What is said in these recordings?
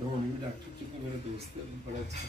भी डॉक्टर क्योंकि मेरा दोस्त है, बड़ा अच्छा।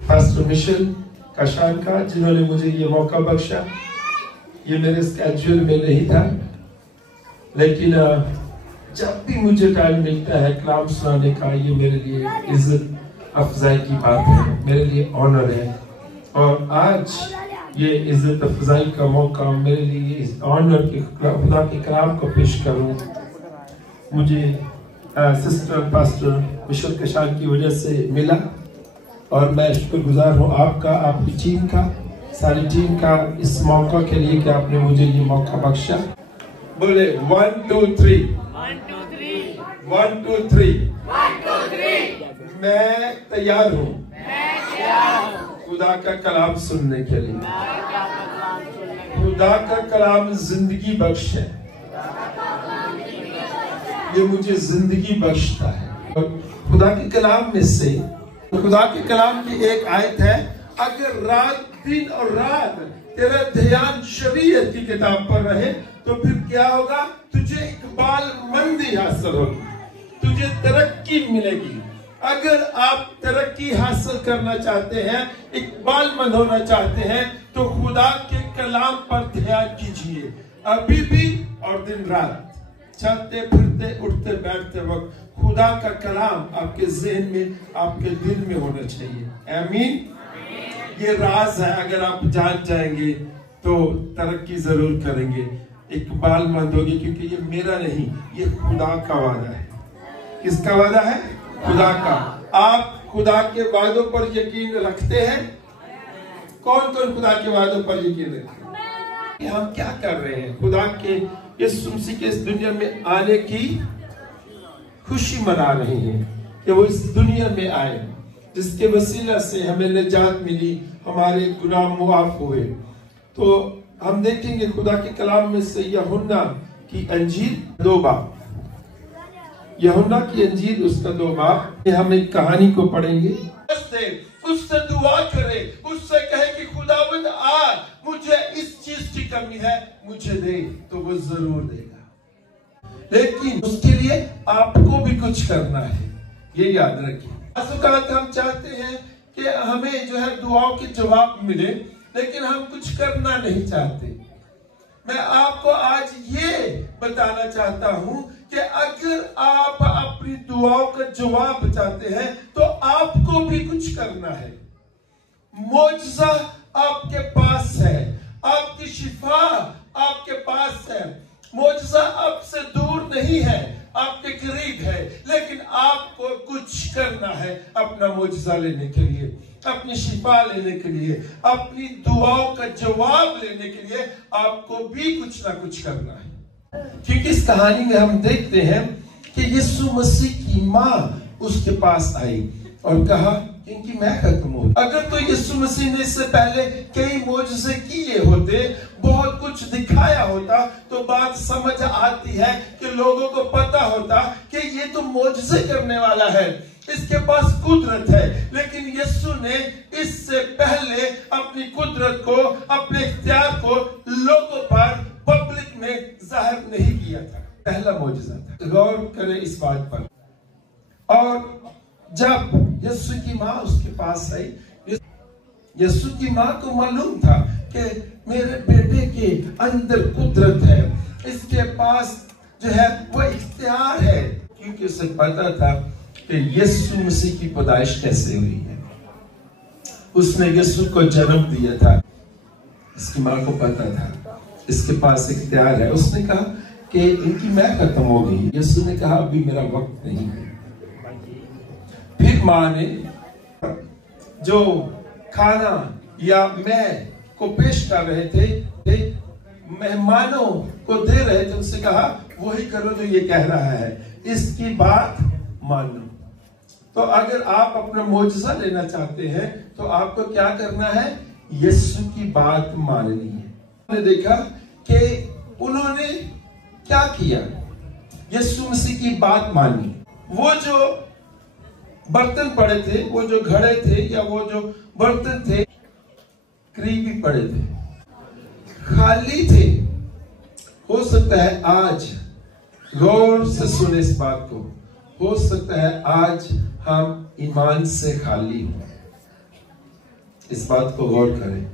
पास्टर मिशेल कशान का, जिन्होंने मुझे ये मौका बख्शा। ये मेरे स्केड्यूल में नहीं था, लेकिन जब भी मुझे टाइम मिलता है कलाम सुनाने का, ये मेरे लिए इज्जत अफजाई की बात है, मेरे लिए ऑनर है। और आज ये इज्जत अफजाई का मौका मेरे लिए ऑनर के खुदा के कलाम को पेश करूं, मुझे सिस्टर पास्टर मिशेल कशान की वजह से मिला। और मैं शुक्रगुजार हूँ आपका, आपकी टीम का, सारी टीम का इस मौका के लिए कि आपने मुझे ये मौका बख्शा। बोले 1 2 3 1 2 3 1 2 3 1 2 3। मैं तैयार हूँ खुदा का कलाम सुनने के लिए। खुदा का कलाम जिंदगी बख्श है, ये मुझे जिंदगी बख्शता है। और खुदा के कलाम में से, खुदा के कलाम की एक आयत है, अगर रात दिन और रात तेरा ध्यान शरीयत की किताब पर रहे तो फिर क्या होगा? तुझे इकबालमंदी हासिल होगी, तुझे तरक्की मिलेगी। अगर आप तरक्की हासिल करना चाहते हैं, इकबालमंद होना चाहते हैं, तो खुदा के कलाम पर ध्यान कीजिए, अभी भी और दिन रात, चलते फिरते उठते बैठते वक्त खुदा का कलाम आपके ज़हन में, आपके दिल में होना चाहिए। आमीन। ये राज है, अगर आप जान जाएंगे तो तरक्की जरूर करेंगे, इकबालमंद होगी, क्योंकि ये मेरा नहीं, ये खुदा का वादा है। किसका वादा है? खुदा का। आप खुदा के वादों पर यकीन रखते हैं? कौन कौन खुदा के वादों पर यकीन रखते हैं? हम क्या कर रहे हैं? खुदा के यीशु मसीह के इस दुनिया में आने की खुशी मना रहे हैं कि वो इस दुनिया में आए, जिसके वसीला से हमें निजात मिली, हमारे गुनाह मुआफ हुए। तो हम देखेंगे खुदा के कलाम में से यूहन्ना की अंजील 2 बाब, यूहन्ना की अंजील उसका 2 बाब। हम एक कहानी को पढ़ेंगे। उससे दुआ करे, उससे कहे कि खुदावंद आ, मुझे इस चीज की कमी है, मुझे दे, तो वो जरूर देगा। लेकिन उसके लिए आपको भी कुछ करना है, ये याद रखिए। हम चाहते हैं कि हमें जो है दुआओं के जवाब मिले, लेकिन हम कुछ करना नहीं चाहते। मैं आपको आज ये बताना चाहता हूं कि अगर आप अपनी दुआओं का जवाब चाहते हैं तो आपको भी कुछ करना है। मौजज़ा आपके पास है, आपकी शिफा आपके पास है। मौजज़ा आपसे दूर नहीं है, आपके करीब है, लेकिन आपको कुछ करना है अपना मौजज़ा लेने के लिए, अपनी शिफा लेने के लिए, अपनी दुआओं का जवाब लेने के लिए आपको भी कुछ ना कुछ करना है। क्योंकि इस कहानी में हम देखते हैं कि यीशु मसीह की माँ उसके पास आई और कहा क्योंकि मैं खत्म हूं। अगर तो यीशु मसीह ने इससे पहले कई मौजज़े किए होते, बहुत कुछ दिखाया होता, तो बात समझ आती है कि लोगों को पता होता कि ये तो मौजज़े करने वाला है, इसके पास कुदरत है। लेकिन यीशु ने इससे पहले अपनी कुदरत को, अपने इख्तियार को लोगों पर पब्लिक में जाहिर नहीं किया था। पहला मौजज़ा था। गौर करें इस बात पर। और जब यीशु की माँ उसके पास आई, यीशु की माँ को मालूम था कि मेरे बेटे के अंदर कुदरत है, इसके पास जो है वो इख्तियार है, क्योंकि उसे पता था कि यीशु मसीह की पैदाइश कैसे हुई है। उसने यीशु को जन्म दिया था। इसकी माँ को पता था इसके पास इख्तियार है। उसने कहा कि इनकी मैं खत्म हो गई। यीशु ने कहा अभी मेरा वक्त नहीं है। फिर माँ ने जो खाना या मैं को पेश कर रहे थे, मेहमानों को दे रहे थे, उससे कहा वही करो जो ये कह रहा है, इसकी बात मानो। तो अगर आप अपना मौजज़ा लेना चाहते हैं तो आपको क्या करना है? यीशु की बात माननी है। हमने देखा कि उन्होंने क्या किया, यीशु मसीह की बात मानी। वो जो बर्तन पड़े थे, वो जो घड़े थे या वो जो बर्तन थे, करीबी पड़े थे, खाली थे। हो सकता है आज, गौर से सुने इस बात को, हो सकता है आज हम ईमान से खाली हो। इस बात को गौर करें।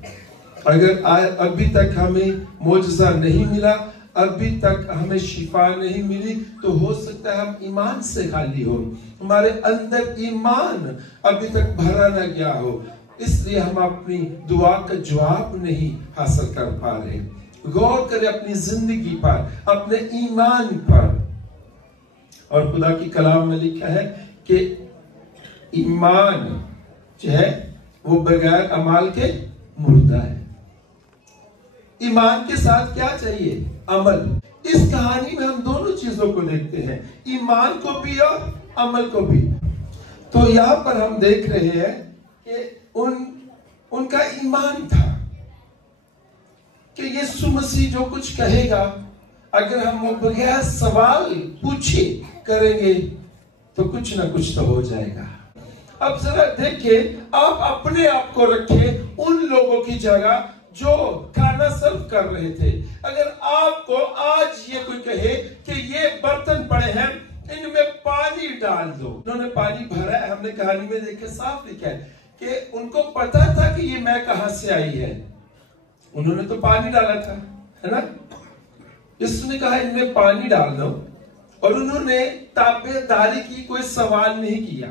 अगर अभी तक हमें मौजज़ा नहीं मिला, अभी तक हमें शिफा नहीं मिली, तो हो सकता है हम ईमान से खाली हो, हमारे अंदर ईमान अभी तक भरा ना गया हो, इसलिए हम अपनी दुआ का जवाब नहीं हासिल कर पा रहे। गौर करें अपनी जिंदगी पर, अपने ईमान पर। और खुदा की कलाम में लिखा है कि ईमान जो है वो बगैर अमाल के मुर्दा है। ईमान के साथ क्या चाहिए? अमल। इस कहानी में हम दोनों चीजों को देखते हैं, ईमान को भी और अमल को भी। तो यहां पर हम देख रहे हैं कि उनका ईमान था कि यीशु मसीह जो कुछ कहेगा, अगर हम वो बगैर सवाल पूछे करेंगे तो कुछ ना कुछ तो हो जाएगा। अब जरा देखिए, आप अपने आप को रखें उन लोगों की जगह जो खाना सर्व कर रहे थे। अगर आपको आज ये कोई कहे कि ये बर्तन पड़े हैं, इनमें पानी डाल दो। उन्होंने पानी भरा है, हमने कहानी में देखे साफ लिखा है कि उनको पता था कि ये मैं कहां से आई है। उन्होंने तो पानी डाला था, है ना? यीशु ने कहा इनमें पानी डाल दो, और उन्होंने ताबेदारी की, कोई सवाल नहीं किया।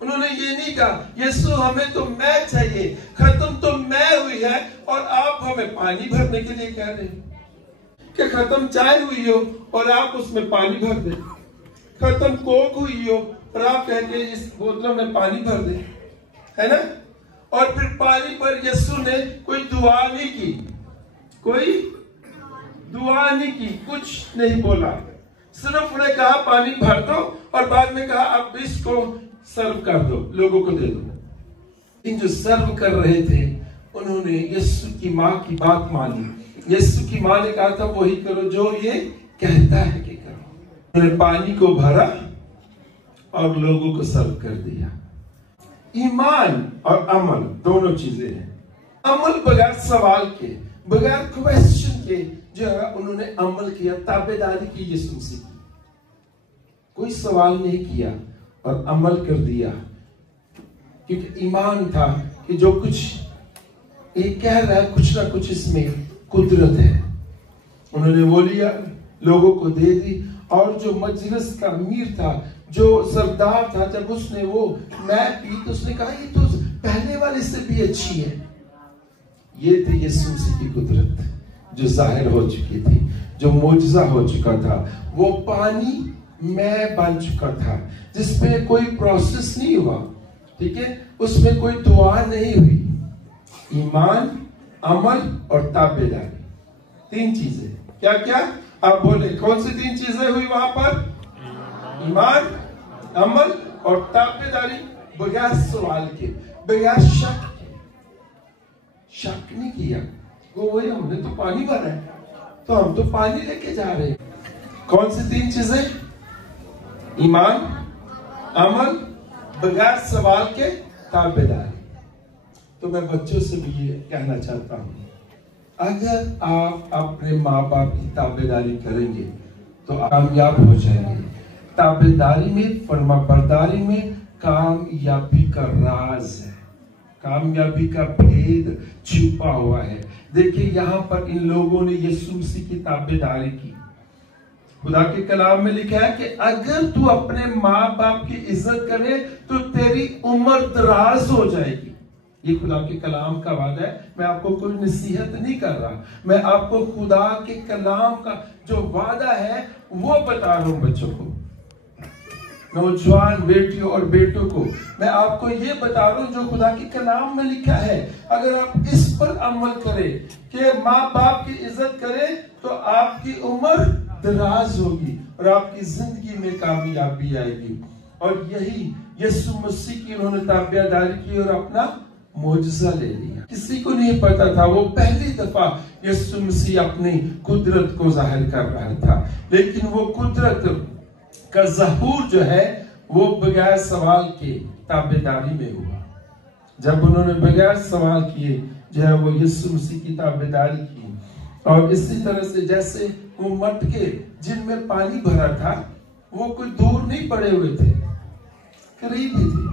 उन्होंने ये नहीं कहा यीशु हमें तो मैं चाहिए, खत्म तो मैं हुई है और आप हमें पानी भरने के लिए कह रहे हैं। कि खत्म चाय हुई हो और आप उसमें पानी भर दे, खत्म कोक हुई हो और आप कहते हैं इस बोतलों में पानी भर दे, है ना? और फिर पानी पर यीशु ने कोई दुआ नहीं की, कोई दुआ नहीं की, कुछ नहीं बोला। सिर्फ उन्हें कहा पानी भर दो और बाद में कहा अब इसको सर्व कर दो, लोगों को दे दो। इन जो सर्व कर रहे थे उन्होंने यीशु की माँ की बात मानी। यीशु की माँ ने कहा था वही करो जो ये कहता है कि करो। उन्होंने पानी को भरा और लोगों को सर्व कर दिया। ईमान और अमल दोनों चीजें हैं। अमल बगैर सवाल के, बगैर क्वेश्चन के जो है उन्होंने अमल किया, ताबेदारी की यीशु मसीह की। कोई सवाल नहीं किया और अमल कर दिया, क्योंकि ईमान था कि जो कुछ ये कह रहा है कुछ ना कुछ इसमें कुदरत है। उन्होंने वो लिया, लोगों को दे दी। और जो मजलिस का अमीर था, जो सरदार था, जब उसने वो मैं पी तो उसने कहा ये तो पहले वाले से भी अच्छी है। ये थी यीशु मसीह की कुदरत जो जाहिर हो चुकी थी, जो मौजज़ा हो चुका था। वो पानी मैं बन चुका था जिसमें कोई प्रोसेस नहीं हुआ, ठीक है? उसमें कोई दुआ नहीं हुई। ईमान, अमल और ताबेदारी, तीन चीजें। क्या क्या आप बोले? कौन सी तीन चीजें हुई वहां पर? ईमान, अमल और ताबेदारी, बगैर सवाल के, बगैर शक के। शक नहीं किया, वो वही हमने तो पानी भरा है तो हम तो पानी लेके जा रहे हैं। कौन सी तीन चीजें? ईमान, अमल, बगैर सवाल के, ताबेदारी। तो मैं बच्चों से भी ये कहना चाहता हूं, अगर आप अपने माँ बाप की ताबेदारी करेंगे तो कामयाब हो जाएंगे। ताबेदारी में, फरमाबरदारी में कामयाबी का राज है, कामयाबी का भेद छुपा हुआ है। देखिए यहाँ पर इन लोगों ने यीशु मसीह की ताबेदारी की। खुदा के कलाम में लिखा है कि अगर तू अपने माँ बाप की इज्जत करे तो तेरी उम्र दराज हो जाएगी। ये खुदा के कलाम का वादा है। मैं आपको कोई नसीहत नहीं कर रहा, मैं आपको खुदा के कलाम का जो वादा है वो बता रहा हूं। बच्चों को, नौजवान बेटियों और बेटों को मैं आपको ये बता रहा हूं जो खुदा के कलाम में लिखा है। अगर आप इस पर अमल करें कि माँ बाप की इज्जत करें तो आपकी उम्र दराज होगी और आपकी जिंदगी में कामयाबी आएगी। और यही यीशु मसीह की उन्होंने ताबियादारी की और अपना मौजज़ा ले लिया। किसी को नहीं पता था, वो पहली दफा यीशु मसीह अपनी कुदरत को जाहिर कर रहा था, लेकिन वो कुदरत का ज़हूर जो है वो बगैर सवाल के ताबेदारी में हुआ। जब उन्होंने बगैर सवाल किए जो है वो यीशु मसीह की ताबेदारी की। और इसी तरह से जैसे वो मटके जिनमें पानी भरा था वो कोई दूर नहीं पड़े हुए थे, करीब ही थे।